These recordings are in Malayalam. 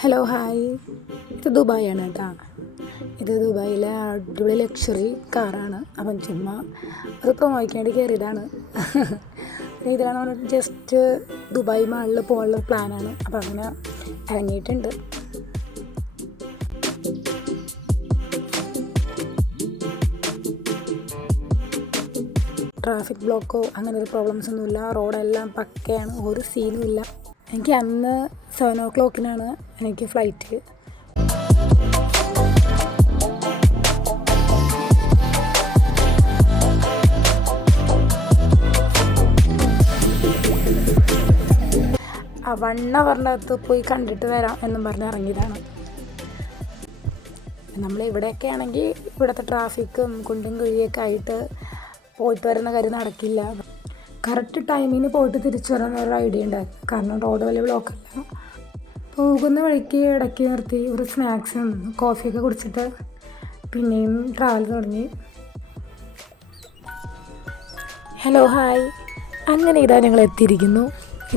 ഹലോ ഹായ്, ഇത് ദുബായാണ് കേട്ടോ. ഇത് ദുബായിലെ അടിപൊളി ലക്ഷറി കാറാണ്. അപ്പം ചുമ്മാ അത് പ്രൊമോയ്ക്ക് വേണ്ടി കയറിയതാണ്. ഇതിലാണ് നമ്മൾ ജസ്റ്റ് ദുബായ് മാളിൽ പോകാനുള്ള പ്ലാനാണ്. അപ്പം അങ്ങനെ ഇറങ്ങിയിട്ടുണ്ട്. ട്രാഫിക് ബ്ലോക്കോ അങ്ങനെ ഒരു പ്രോബ്ലംസ് ഒന്നുമില്ല. റോഡെല്ലാം പക്കയാണ്, ഒരു സീനും ഇല്ല. എനിക്ക് അന്ന് 7 o'clock എനിക്ക് ഫ്ലൈറ്റ്. ആ 1 hour പോയി കണ്ടിട്ട് വരാം എന്നും പറഞ്ഞ് ഇറങ്ങിയതാണ്. നമ്മൾ ഇവിടെയൊക്കെ ആണെങ്കിൽ ഇവിടുത്തെ ട്രാഫിക്കും കുണ്ടും കുഴിയൊക്കെ ആയിട്ട് പോയിട്ട് വരുന്ന കാര്യം നടക്കില്ല. കറക്റ്റ് ടൈമിന് പോയിട്ട് തിരിച്ചു വരാനൊരു ഐഡിയ ഉണ്ടായി. കാരണം റോഡ് വലിയ ബ്ലോക്കല്ല. പോകുന്ന വഴിക്ക് ഇടയ്ക്ക് നിർത്തി ഒരു സ്നാക്സും കോഫിയൊക്കെ കുടിച്ചിട്ട് പിന്നെയും ട്രാവൽ തുടങ്ങി. ഹലോ ഹായ്, അങ്ങനെ ഇതാ ഞങ്ങൾ എത്തിയിരിക്കുന്നു.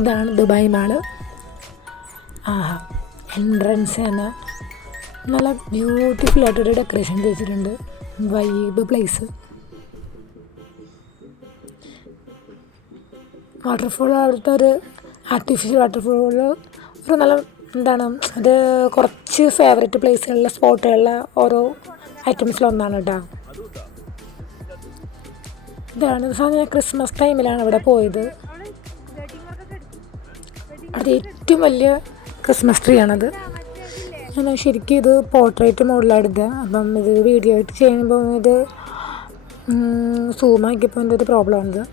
ഇതാണ് ദുബായ് മാള്. ആഹാ, എൻട്രൻസ് തന്നെ നല്ല ബ്യൂട്ടിഫുള്ളായിട്ടൊരു ഡെക്കറേഷൻ ചെയ്തിട്ടുണ്ട്. Vibe place. വാട്ടർഫോൾ, അവിടുത്തെ ഒരു ആർട്ടിഫിഷ്യൽ വാട്ടർഫോൾ ഒരു നല്ല അത് കുറച്ച് ഫേവറേറ്റ് പ്ലേസുകളിലെ സ്പോട്ടുകളിലെ ഓരോ ഐറ്റംസിലൊന്നാണ് കേട്ടോ. ഇതാണ് സാധനം. ക്രിസ്മസ് ടൈമിലാണ് ഇവിടെ പോയത്. അത് ഏറ്റവും വലിയ ക്രിസ്മസ് ട്രീ ആണത്. ഞാൻ ശരിക്കും ഇത് പോർട്രേറ്റ് മോഡലാണ് എടുക്കുക. അപ്പം ഇത് വീഡിയോ ആയിട്ട് ചെയ്യുമ്പോൾ ഇത് സൂമാക്കിയപ്പോൾ എൻ്റെ ഒരു പ്രോബ്ലം ഉണ്ട്.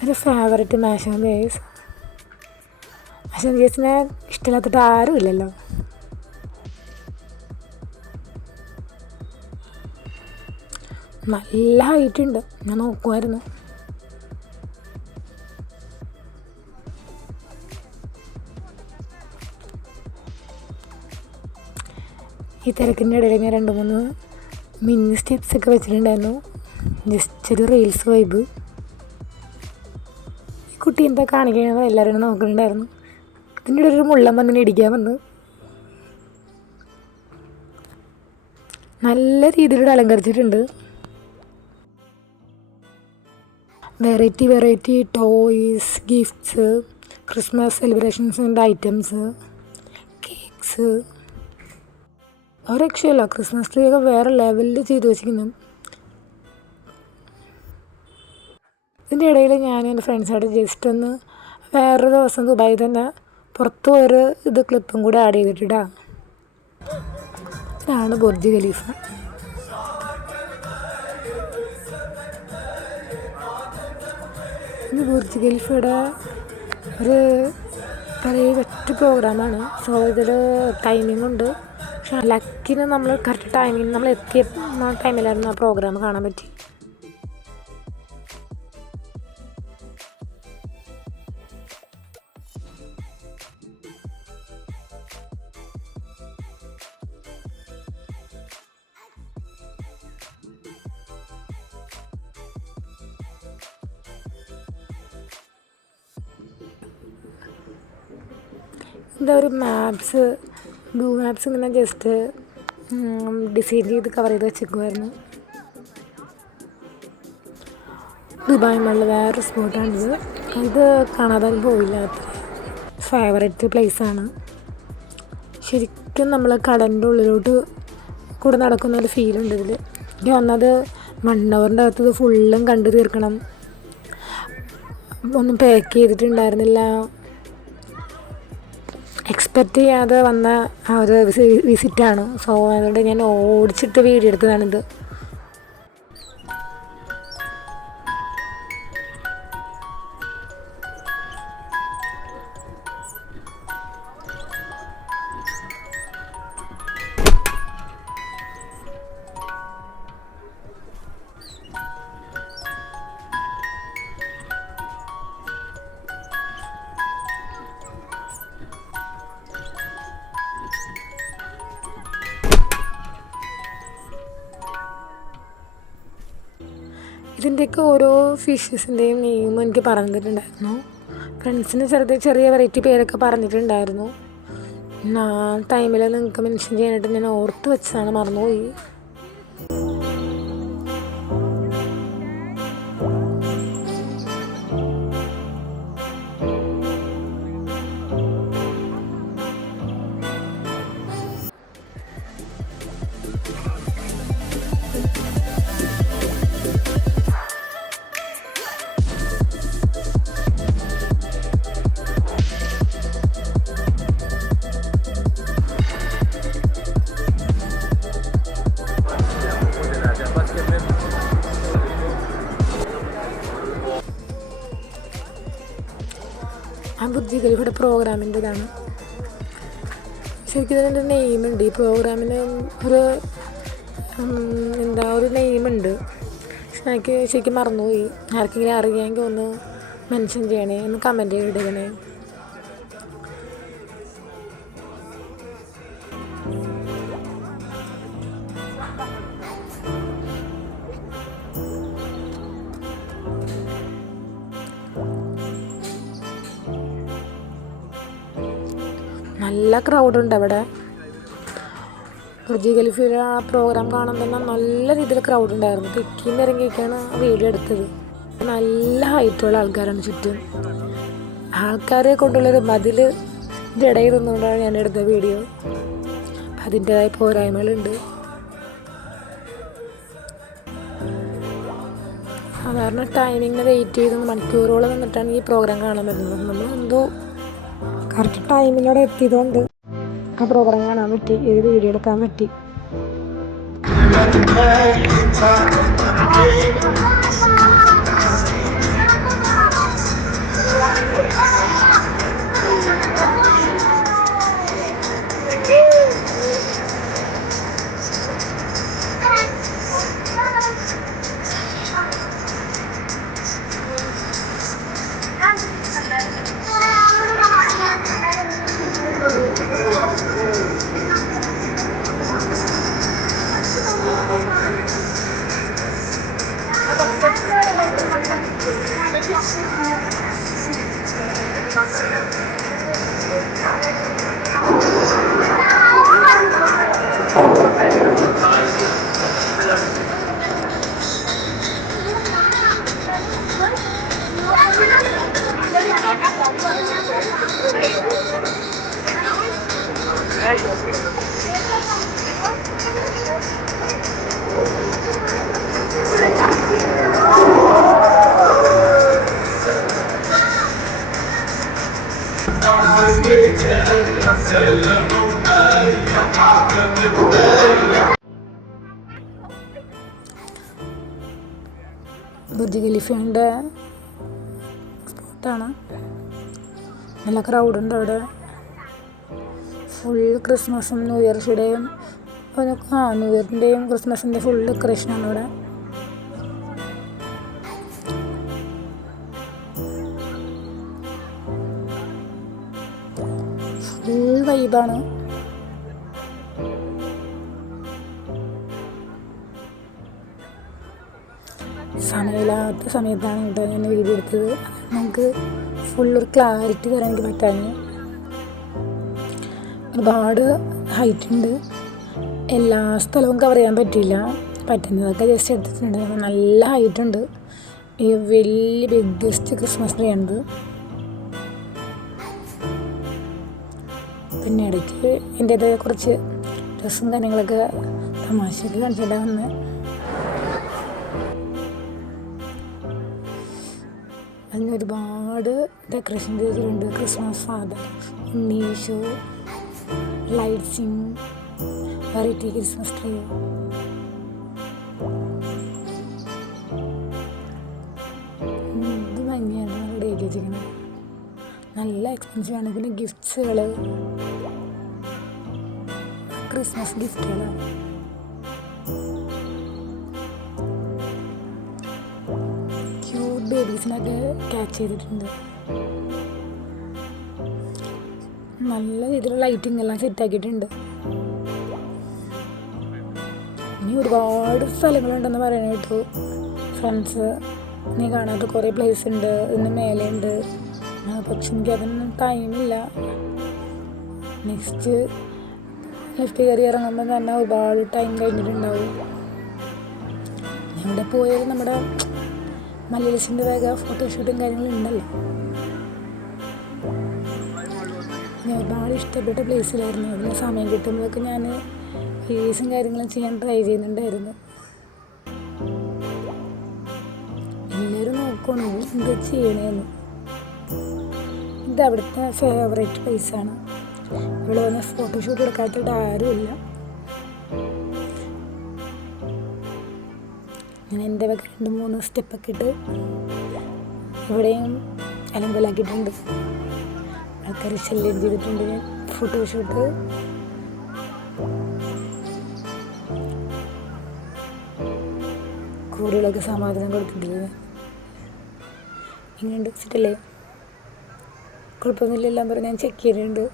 എൻ്റെ ഫേവററ്റ് മാഷൻ ബേസ്. മാഷൻ ബേസിനെ ഇഷ്ടമില്ലാത്തിട്ട് ആരും ഇല്ലല്ലോ. നല്ല ഹൈറ്റ് ഉണ്ട്, ഞാൻ നോക്കുമായിരുന്നു. ഈ തിരക്കിൻ്റെ ഇടയിൽ ഞാൻ 2-3 മിനി സ്റ്റെപ്സൊക്കെ വെച്ചിട്ടുണ്ടായിരുന്നു. ജസ്റ്റ് ഒരു റീൽസ് വൈബ്. ഈ കുട്ടി എന്താ കാണിക്കണമെന്ന് എല്ലാവരും നോക്കുന്നുണ്ടായിരുന്നു. ഇതിൻ്റെ ഇടയിൽ ഒരു മുള്ളം വന്നിട്ട് ഇടിക്കാൻ വന്ന്. നല്ല രീതിയിലൂടെ അലങ്കരിച്ചിട്ടുണ്ട്. വെറൈറ്റി ടോയ്സ്, ഗിഫ്റ്റ്സ്, ക്രിസ്മസ് സെലിബ്രേഷൻസിൻ്റെ ഐറ്റംസ്, കേക്ക്സ്. ഒരു രക്ഷയില്ല. ക്രിസ്മസ് ട്രീ ഒക്കെ വേറെ ലെവലിൽ ചെയ്ത് വെച്ചിരിക്കുന്നു. ഇതിൻ്റെ ഇടയിൽ ഞാൻ എൻ്റെ ഫ്രണ്ട്സായിട്ട് ജസ്റ്റ് ഒന്ന് വേറൊരു ദിവസം ദുബായി തന്നെ പുറത്ത് ഒരു ക്ലിപ്പും കൂടെ ആഡ് ചെയ്തിട്ടാ. ഇതാണ് ബുർജ് ഖലീഫ. ഇത് ബുർജ് ഖലീഫയുടെ ഒരു പ്രൈവറ്റ് പ്രോഗ്രാമാണ്. സോ ഇതിൽ ടൈമിംഗ് ഉണ്ട്. പക്ഷെ ലക്കിന് നമ്മൾ കറക്റ്റ് ടൈമിങ് നമ്മൾ എത്തിയ ടൈമിലായിരുന്നു ആ പ്രോഗ്രാം കാണാൻ പറ്റി. എന്താ ഒരു ഗൂഗിൾ മാപ്സ് ഇങ്ങനെ ജസ്റ്റ് ഡിസൈൻ ചെയ്ത് കവർ ചെയ്ത് വെച്ചേക്കുമായിരുന്നു. ദുബായ് മാളിൽ വേറൊരു സ്പോട്ടാണിത്. ഇത് കാണാതെ പോയില്ല. അത്ര ഫേവറേറ്റ് പ്ലേസാണ്. ശരിക്കും നമ്മൾ കടലിൻ്റെ ഉള്ളിലോട്ട് കൂടെ നടക്കുന്ന ഒരു ഫീലുണ്ട് ഇതിൽ. എനിക്ക് വന്നത് 1 hourൻ്റെ അകത്ത് ഫുള്ളും കണ്ടു തീർക്കണം. ഒന്നും പാക്ക് ചെയ്തിട്ടുണ്ടായിരുന്നില്ല. എക്സ്പെക്റ്റ് ചെയ്യാതെ വന്ന ആ ഒരു വിസിറ്റാണ്. സോ അതുകൊണ്ട് ഞാൻ ഓടിച്ചിട്ട് വീഡിയോ എടുത്തതാണിത്. ഇതിൻ്റെയൊക്കെ ഓരോ ഫിഷസിൻ്റെയും നെയിം എനിക്ക് പറഞ്ഞു തന്നിട്ടുണ്ടായിരുന്നു. ഫ്രണ്ട്സിന് ചെറിയ വെറൈറ്റി പേരൊക്കെ പറഞ്ഞിട്ടുണ്ടായിരുന്നു. ടൈമിൽ നിങ്ങൾക്ക് മെൻഷൻ ചെയ്യാനായിട്ട് ഞാൻ ഓർത്ത് വെച്ചതാണ്, മറന്നുപോയി. ആ ബുർജ് ഖലീഫയുടെ പ്രോഗ്രാമിൻ്റെതാണ്. ശരിക്കും ഇതിൻ്റെ നെയിമുണ്ട്. ഈ പ്രോഗ്രാമിന് ഒരു നെയിമുണ്ട്. പക്ഷെ എനിക്ക് ശരിക്കും മറന്നുപോയി. ആർക്കെങ്കിലും അറിയാമെങ്കിൽ ഒന്ന് മെൻഷൻ ചെയ്യണേ, ഒന്ന് കമൻറ്റ് ചെയ്തിടണേ. നല്ല ക്രൗഡുണ്ട് അവിടെ. ബുർജ് ഖലീഫയുടെ ആ പ്രോഗ്രാം കാണാൻ തന്നെ നല്ല രീതിയിൽ ക്രൗഡ് ഉണ്ടായിരുന്നു. തിക്കിന്ന് ഇറങ്ങിയൊക്കെയാണ് വീഡിയോ എടുത്തത്. നല്ല ഹൈറ്റുള്ള ആൾക്കാരാണ് ചുറ്റും. ആൾക്കാരെ കൊണ്ടുള്ളൊരു മതിലിൻ്റെ ഇടയിൽ നിന്നുകൊണ്ടാണ് ഞാൻ എടുത്ത വീഡിയോ. അതിൻ്റേതായ പോരായ്മകളുണ്ട്. സാധാരണ ടൈമിങ്ങിന് വെയിറ്റ് ചെയ്ത് മണിക്കൂറുകളോളം നിന്നിട്ടാണ് ഈ പ്രോഗ്രാം കാണാൻ പറ്റുന്നത്. നമ്മൾ എന്തോ കറക്റ്റ് ടൈമിനോടെ എത്തിയതുകൊണ്ട് ആ പ്രോഗ്രാം കാണാൻ പറ്റി, ഇത് വീഡിയോ എടുക്കാൻ പറ്റി. ബുർജ് ഖലീഫയുടെ സ്പോട്ടാണ്. നല്ല ക്രൗഡുണ്ട് അവിടെ. ഫുൾ ക്രിസ്മസും ന്യൂ ഇയർസിൻ്റെയും ന്യൂ ഇയറിൻ്റെയും ക്രിസ്മസിൻ്റെ ഫുൾ ഡെക്കറേഷനാണ് അവിടെ. ഫുൾ വൈബാണ്. സമയമില്ലാത്ത സമയത്താണ് കേട്ടോ ഞാൻ വീഡിയോ എടുത്തത്. നമുക്ക് ഫുള്ളൊരു ക്ലാരിറ്റി തരാൻ എനിക്ക് പറ്റാഞ്ഞു. ഒരുപാട് ഹൈറ്റ് ഉണ്ട്. എല്ലാ സ്ഥലവും കവർ ചെയ്യാൻ പറ്റില്ല. പറ്റുന്നതൊക്കെ ജസ്റ്റ് എടുത്തിട്ടുണ്ട്. നല്ല ഹൈറ്റ് ഉണ്ട്. ഈ വലിയ ബിഗ്ഗസ്റ്റ് ക്രിസ്മസ് ട്രീ ആണിത്. പിന്നെ ഇടയ്ക്ക് എൻ്റേതായ കുറച്ച് ഡ്രസ്സും കാര്യങ്ങളൊക്കെ തമാശയൊക്കെ കാണിച്ചിട്ടാണ് വന്നത്. അതിന് ഒരുപാട് ഡെക്കറേഷൻ ചെയ്തിട്ടുണ്ട്. ക്രിസ്മസ് ഫാദർ, ഉണ്ണീശോ, ലൈറ്റ്സിങ്, വെറൈറ്റി ക്രിസ്മസ് ട്രീ. ഇത് ഭംഗിയാണ് അവിടെ എഴുതി വെച്ചിരിക്കുന്നത്. നല്ല എക്സ്പെൻസീവ് ആണ്. പിന്നെ ഗിഫ്റ്റ്സുകൾ, ക്രിസ്മസ് ഗിഫ്റ്റുകൾ. ക്യൂട്ട് ബേബീസിനൊക്കെ ക്യാച്ച് ചെയ്തിട്ടുണ്ട്. നല്ല രീതിയിലുള്ള ലൈറ്റിംഗ് എല്ലാം സെറ്റാക്കിയിട്ടുണ്ട്. ഇനി ഒരുപാട് സ്ഥലങ്ങളുണ്ടെന്ന് പറയാനായിട്ടു. ഫ്രണ്ട്സ് നീ കാണാത്ത കുറേ പ്ലേസ് ഉണ്ട്, ഇതിന് മേലെ ഉണ്ട്, പക്ഷെ എനിക്ക് അതിനൊന്നും ടൈമില്ല. നെക്സ്റ്റ് ലിഫ്റ്റ് കയറി ഇറങ്ങുമ്പോൾ തന്നെ ഒരുപാട് ടൈം കഴിഞ്ഞിട്ടുണ്ടാവും. ഇവിടെ പോയത് നമ്മുടെ മലയാളത്തിൻ്റെ വേഗ ഫോട്ടോഷൂട്ടും കാര്യങ്ങളുണ്ടല്ലോ. ഞാൻ ഒരുപാട് ഇഷ്ടപ്പെട്ട പ്ലേസിലായിരുന്നു. അതിന് സമയം കിട്ടുമ്പോഴൊക്കെ ഞാൻ റീൽസും കാര്യങ്ങളും ചെയ്യാൻ ട്രൈ ചെയ്യുന്നുണ്ടായിരുന്നു. എല്ലാവരും നോക്കണം എന്താ ചെയ്യണേന്ന്. ഇത് അവിടുത്തെ ഫേവറേറ്റ് പ്ലേസാണ്. ഇവിടെ വന്ന് ഫോട്ടോഷൂട്ട് എടുക്കാത്തിട്ട് ആരുമില്ല. ഞാൻ എൻ്റെ വക 2-3 സ്റ്റെപ്പൊക്കെ ഇട്ട് ഇവിടെയും അലങ്കലാക്കിയിട്ടുണ്ട്. ആൾക്കാർ ശല്യം ചെയ്തിട്ടുണ്ട്. ഫോട്ടോഷൂട്ട് കൂടുതലൊക്കെ സമാധാനം കൊടുത്തിട്ടില്ല. ഇങ്ങനെയുണ്ട് വെച്ചിട്ടല്ലേ, കുഴപ്പമൊന്നുമില്ല എല്ലാം പറഞ്ഞ് ഞാൻ ചെക്ക് ചെയ്തിട്ടുണ്ട്.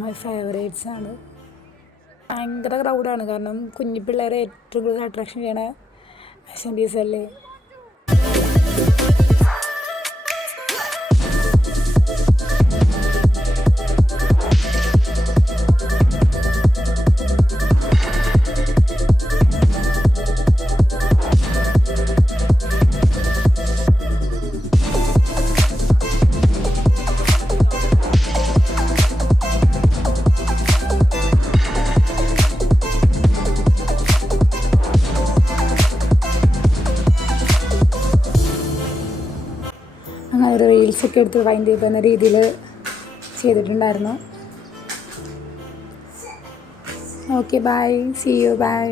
മൈ ഫേവറേറ്റ്സ് ആണ്. ഭയങ്കര ക്രൗഡാണ്, കാരണം കുഞ്ഞു പിള്ളേരെ ഏറ്റവും കൂടുതൽ അട്രാക്ഷൻ ചെയ്യണ SMBS അല്ലേ. അങ്ങനെ ഒരു റീൽസൊക്കെ എടുത്ത് വൈൻഡ് ചെയ്യുന്ന രീതിയിൽ ചെയ്തിട്ടുണ്ടായിരുന്നു. Okay bye, see you, by.